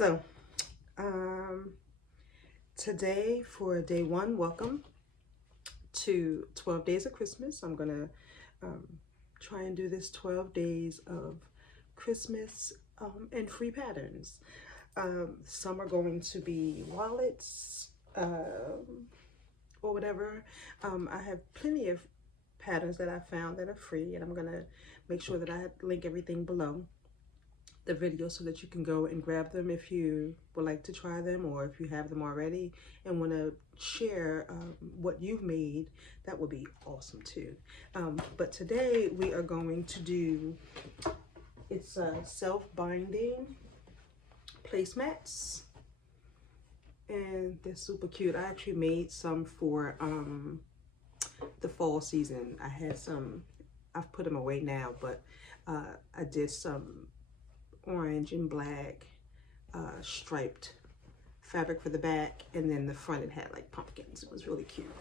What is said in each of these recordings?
So, um, today for day one, welcome to 12 Days of Christmas. I'm gonna um, try and do this 12 days of Christmas and free patterns. Some are going to be wallets or whatever. I have plenty of patterns that I found that are free, and I'm gonna make sure that I link everything below the video so that you can go and grab them if you would like to try them, or if you have them already and want to share what you've made. That would be awesome too. But today we are going to do, it's self-binding placemats, and they're super cute. I actually made some for the fall season. I had some, I've put them away now, but I did some orange and black striped fabric for the back, and then the front it had like pumpkins. It was really cute.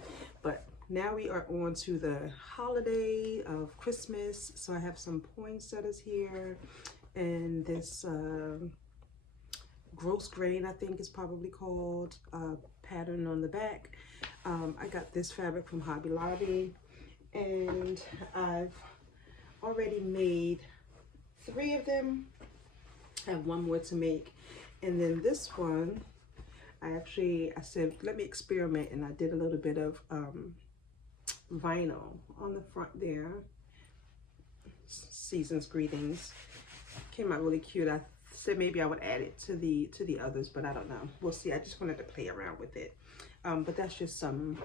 But now we are on to the holiday of Christmas. So I have some poinsettias here, and this gross grain, I think is probably called, pattern on the back. I got this fabric from Hobby Lobby, and I've already made 3 of them. I have 1 more to make. And then this one, I said, let me experiment, and I did a little bit of vinyl on the front there. Season's Greetings. Came out really cute. I said maybe I would add it to the others, but I don't know. We'll see. I just wanted to play around with it. But that's just some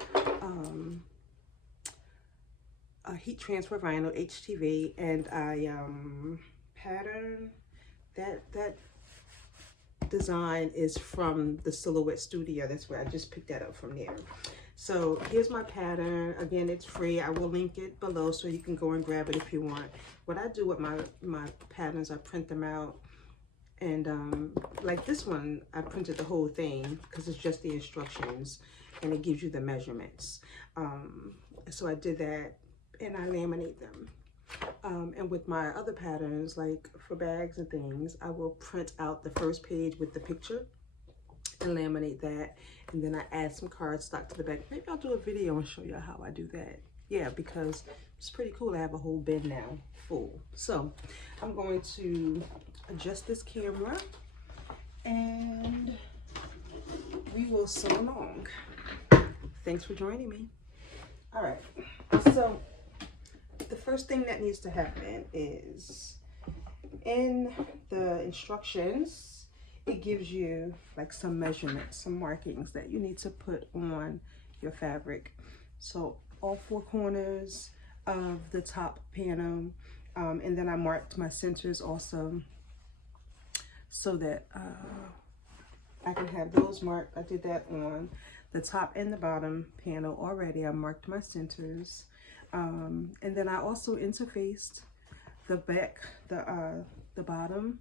heat transfer vinyl, HTV, and I pattern. That design is from the Silhouette Studio. That's where I just picked that up from there. So here's my pattern. Again, it's free. I will link it below so you can go and grab it if you want. What I do with my patterns, I print them out. And like this one, I printed the whole thing because it's just the instructions and it gives you the measurements. So I did that, and I laminate them. And with my other patterns, like for bags and things, I will print out the first page with the picture and laminate that, and then I add some cardstock to the back. Maybe I'll do a video and show you how I do that. Yeah, because it's pretty cool. I have a whole bin now full. So I'm going to adjust this camera, and we will sew along. Thanks for joining me. All right, so the first thing that needs to happen is, in the instructions, it gives you like some measurements, some markings that you need to put on your fabric. So all 4 corners of the top panel, and then I marked my centers also so that I can have those marked. I did that on the top and the bottom panel already. I marked my centers. And then I also interfaced the back, the bottom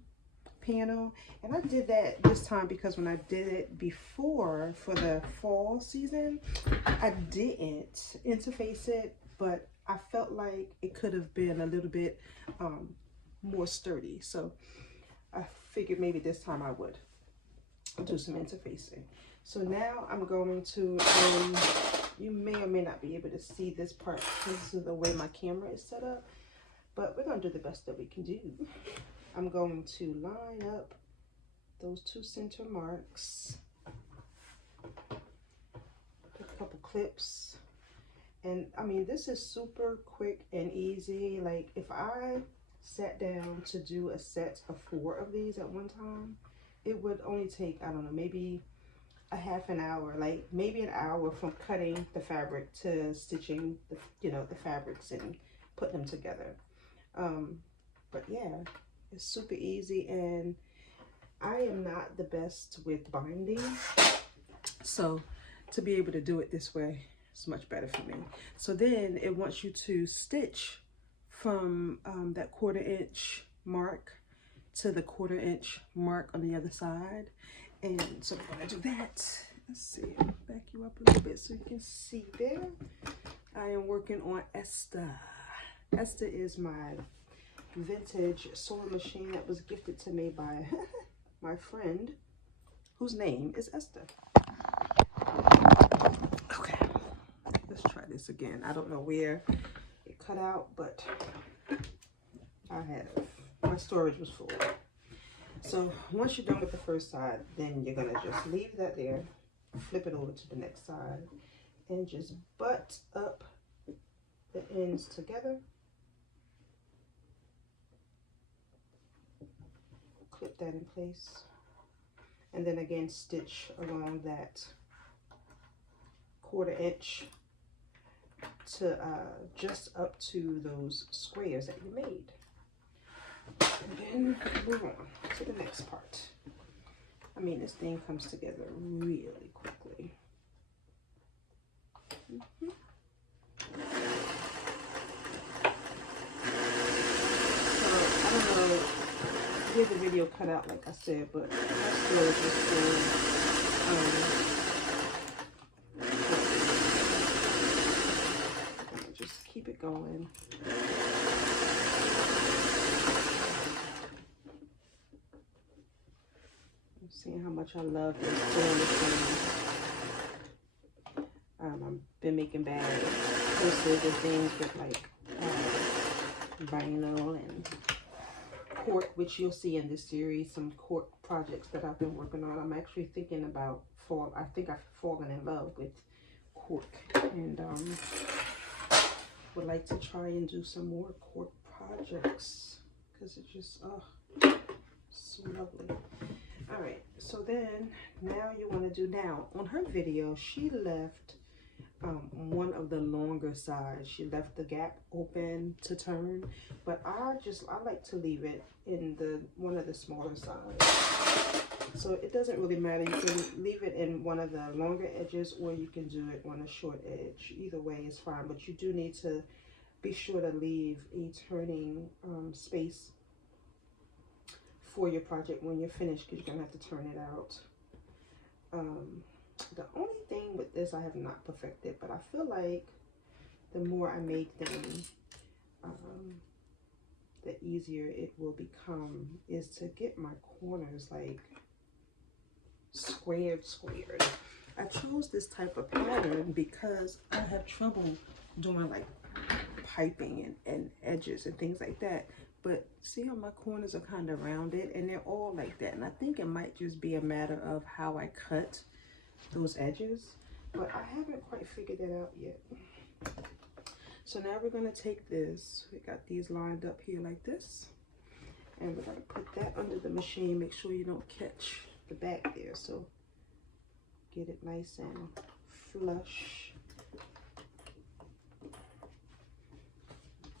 panel, and I did that this time because when I did it before for the fall season, I didn't interface it, but I felt like it could have been a little bit more sturdy. So I figured maybe this time I would do some interfacing. So now I'm going to, you may or may not be able to see this part because of the way my camera is set up, but we're going to do the best that we can do. I'm going to line up those 2 center marks, put a couple clips, and I mean, this is super quick and easy. Like if I sat down to do a set of 4 of these at one time, it would only take, I don't know, maybe a half an hour, like maybe an hour from cutting the fabric to stitching the, the fabrics and putting them together. But yeah, it's super easy, and I am not the best with binding, so to be able to do it this way is much better for me. So then it wants you to stitch from that 1/4 inch mark to the 1/4 inch mark on the other side. And so we're gonna do that. Let's see, I'll back you up a little bit so you can see there. I am working on Esther. Esther is my vintage sewing machine that was gifted to me by my friend. whose name is Esther. Okay, let's try this again. I don't know where it cut out, but my storage was full. So once you're done with the first side, then you're gonna just leave that there, flip it over to the next side, and just butt up the ends together. Clip that in place. And then again, stitch along that 1/4 inch to just up to those squares that you made. And then move on to the next part. I mean, this thing comes together really quickly. So, I don't know, here the video cut out like I said, but my storage is full. Just keep it going. I'm seeing how much I love this doing this thing. I've been making bags, purses and things with like vinyl and cork, which you'll see in this series, some cork projects that I've been working on. I'm actually thinking about I think I've fallen in love with cork, and would like to try and do some more cork projects because it's just so lovely. All right, so then now you want to do, now on her video she left one of the longer sides. She left the gap open to turn, but I like to leave it in one of the smaller sides. So it doesn't really matter. You can leave it in one of the longer edges, or you can do it on a short edge. Either way is fine, but you do need to be sure to leave a turning space for your project when you're finished, because you're gonna have to turn it out. The only thing with this I have not perfected, but I feel like the more I make them, the easier it will become, is to get my corners like squared. I chose this type of pattern because I have trouble doing like piping and edges and things like that. But see how my corners are kind of rounded, and they're all like that. And I think it might just be a matter of how I cut those edges, but I haven't quite figured that out yet. So now we're going to take this, we got these lined up here like this, and we're going to put that under the machine. Make sure you don't catch the back there, so get it nice and flush.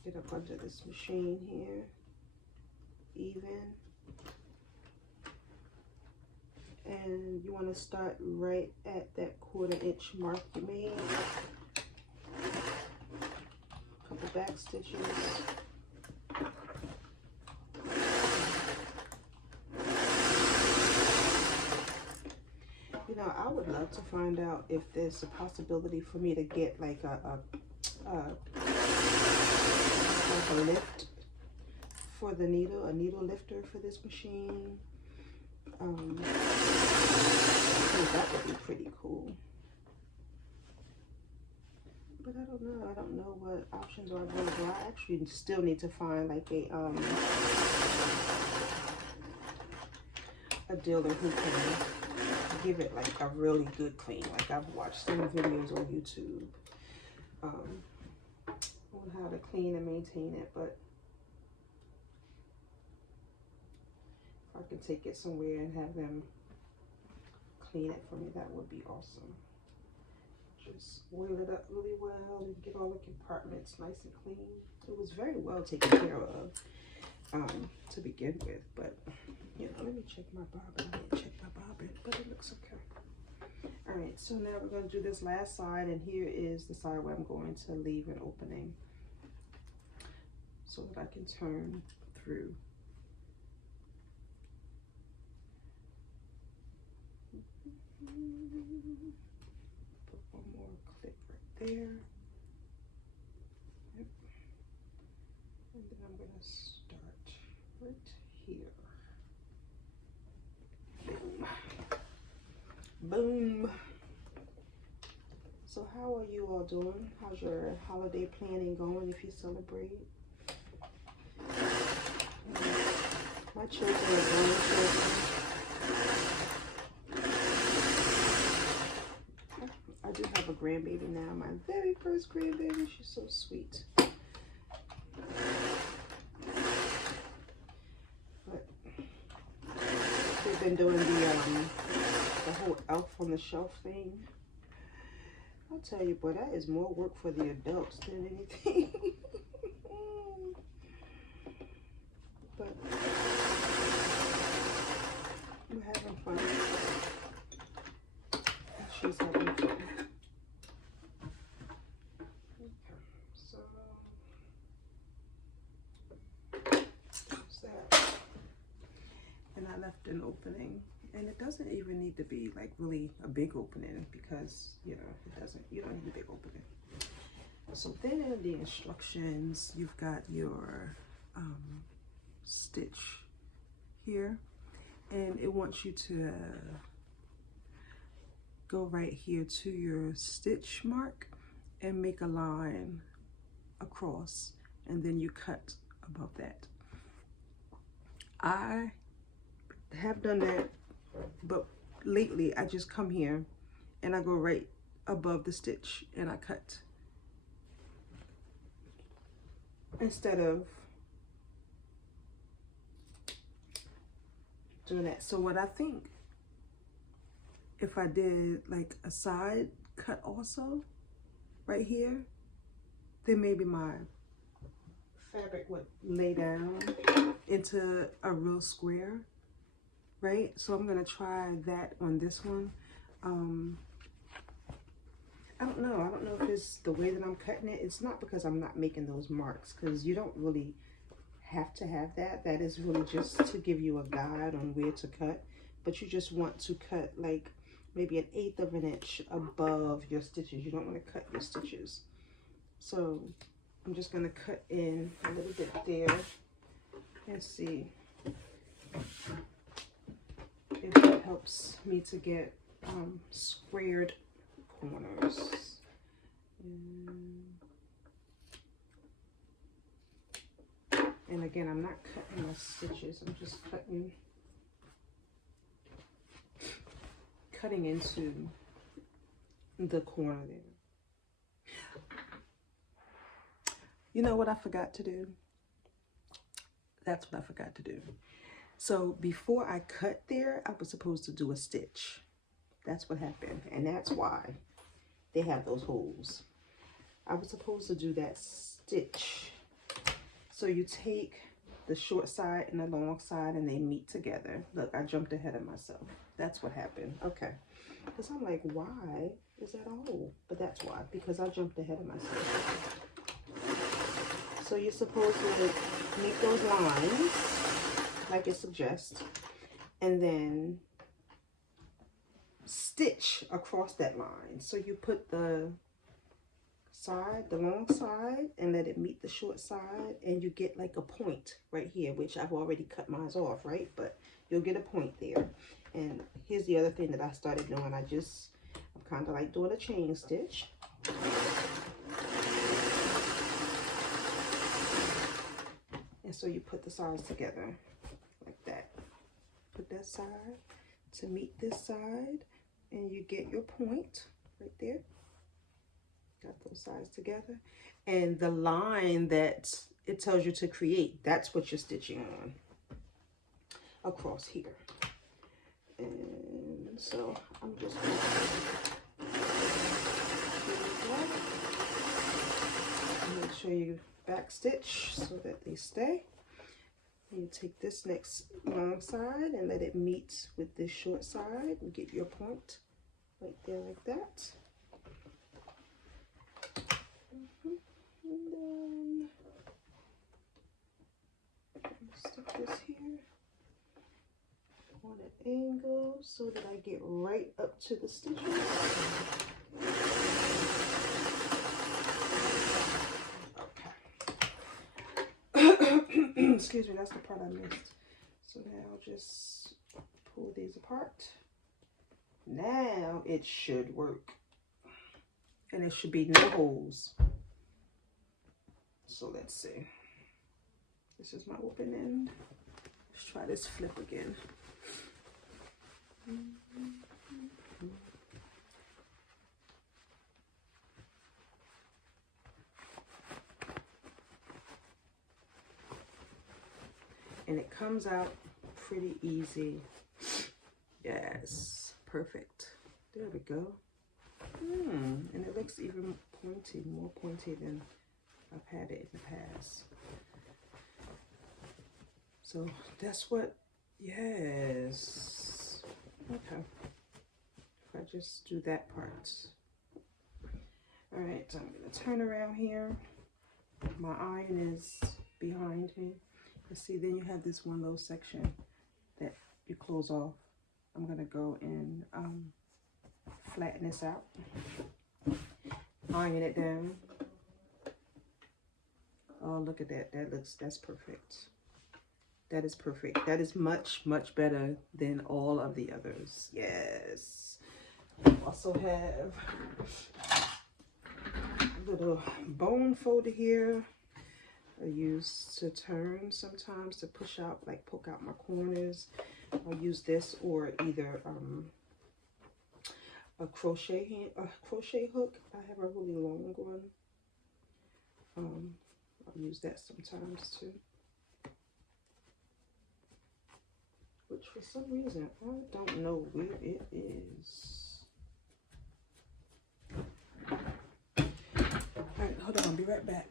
Get up under this machine here, even. And you want to start right at that 1/4 inch mark you made. Couple back stitches. You know, I would love to find out if there's a possibility for me to get like a lift for the needle, a needle lifter for this machine. I think that would be pretty cool. But I don't know what options are available. I actually still need to find like a dealer who can give it like a really good clean. Like I've watched some videos on YouTube on how to clean and maintain it, but if I can take it somewhere and have them clean it for me, that would be awesome. Just oil it up really well and get all the compartments nice and clean. It was very well taken care of to begin with, but you know, let me check my bobbin. I didn't check my bobbin, but it looks okay. All right, so now we're going to do this last side, and here is the side where I'm going to leave an opening so that I can turn through. Put one more clip right there. Yep. And then I'm going to start right here. Boom. Boom. So how are you all doing? How's your holiday planning going if you celebrate? My children are grown children. I do have a grandbaby now, my very first grandbaby. She's so sweet. But they've been doing the whole elf on the shelf thing. I'll tell you, boy, that is more work for the adults than anything. But we're having fun. She's having fun. So, what's that? And I left an opening. And it doesn't even need to be like really a big opening because, you know, you don't need a big opening. So then in the instructions, you've got your stitch here, and it wants you to go right here to your stitch mark and make a line across, and then you cut above that. I have done that, but lately I just come here and I go right above the stitch and I cut instead of doing that. So what I think, if I did like a side cut also right here, then maybe my fabric would lay down into a real square, right? So I'm gonna try that on this one. I don't know if it's the way that I'm cutting it. It's not because I'm not making those marks, because you don't really have to have that. That is really just to give you a guide on where to cut, but you just want to cut like maybe 1/8 of an inch above your stitches. You don't want to cut your stitches. So I'm just gonna cut in a little bit there and see if it helps me to get squared corners. And again, I'm not cutting my stitches, I'm just cutting into the corner there. You know what I forgot to do? That's what I forgot to do. So before I cut there, I was supposed to do a stitch. That's what happened, and that's why they have those holes. I was supposed to do that stitch. So you take the short side and the long side and they meet together. Look, I jumped ahead of myself. That's what happened. Okay. Because I'm like, why is that a hole? But that's why, because I jumped ahead of myself. So you're supposed to make those lines like it suggests, and then stitch across that line. So you put the side, the long side, and let it meet the short side, and you get like a point right here, which I've already cut mine off, right? But you'll get a point there. And here's the other thing that I started doing. I'm kind of like doing a chain stitch. And so you put the sides together like that. Put that side to meet this side, and you get your point right there. Got those sides together, and the line that it tells you to create, that's what you're stitching on across here. And so I'm just going to make sure you back stitch so that they stay. And you take this next long side and let it meet with this short side and get your point right there like that. And then stick this here on an angle so that I get right up to the stitches. Okay. Excuse me, that's the part I missed. So now I'll just pull these apart. Now it should work. And there should be no holes. So let's see. This is my open end. Let's try this flip again. And it comes out pretty easy. Yes, perfect. There we go. And it looks even pointy, more pointy than I've had it in the past. So that's what, yes. Okay. If I just do that part. All right, so I'm gonna turn around here. My iron is behind me. You see, then you have this one little section that you close off. I'm gonna go and flatten this out, iron it down. Oh, look at that. That's perfect. That is perfect. That is much, much better than all of the others. Yes. I also have a little bone folder here. I use to turn sometimes to push out, like poke out my corners. I'll use this or either a crochet hook. I have a really long one. I'll use that sometimes too. Which for some reason I don't know where it is. All right, hold on, I'll be right back.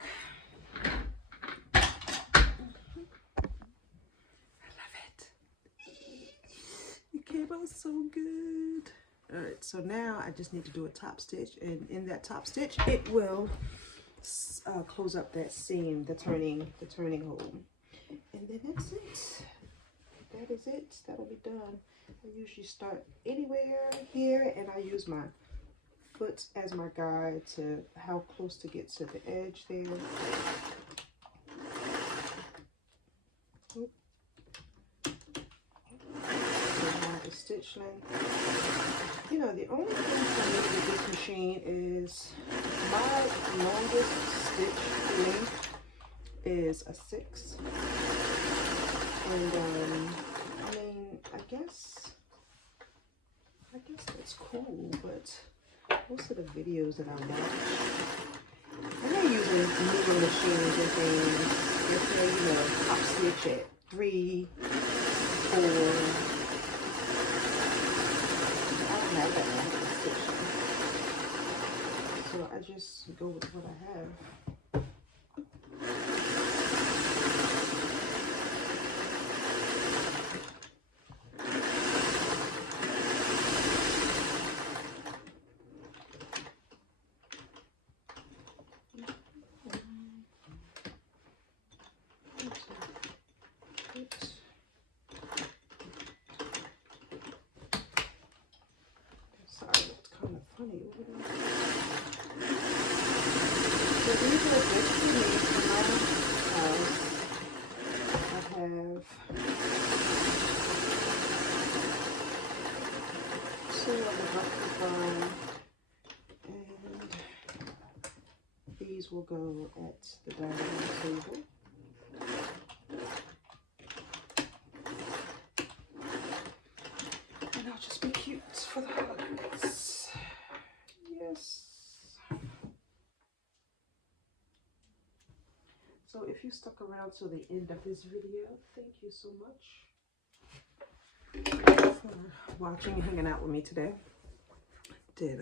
Came out so good. All right, so now I just need to do a top stitch, and in that top stitch it will close up that seam, the turning hole, and then that's it. That is it. That'll be done. I usually start anywhere here, and I use my foot as my guide to how close to get to the edge there. Stitch length. You know, the only thing for me with this machine is my longest stitch length is a 6. And I mean, I guess that's cool, but most of the videos that I watch, and they're using newer machines and things. They say, you know, top stitch at 3, 4. So I just go with what I have. Sorry, it's kind of funny over there. So these are just made for my house. I have 2 of the butterfly, and these will go at the dining room table. And I'll just be cute for the holidays. Yes. So if you stuck around till the end of this video, thank you so much for watching and hanging out with me today. Did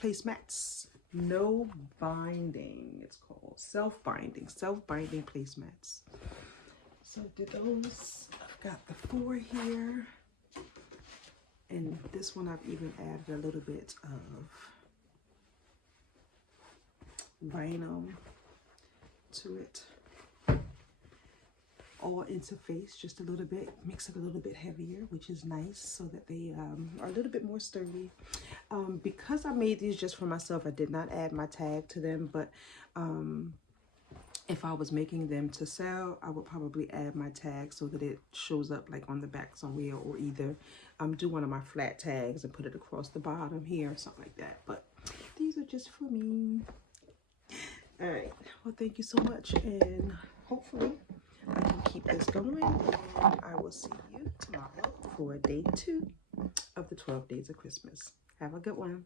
placemats, no binding, it's called self-binding placemats. So did those. I've got the 4 here, and this one I've even added a little bit of vinyl to it, all interface just a little bit, makes it a little bit heavier, which is nice, so that they are a little bit more sturdy. Because I made these just for myself, I did not add my tag to them, but if I was making them to sell, I would probably add my tag so that it shows up like on the back somewhere, or either do one of my flat tags and put it across the bottom here or something like that. But these are just for me. All right, well, thank you so much, and hopefully I can keep this going. I will see you tomorrow for day 2 of the 12 days of Christmas. Have a good one.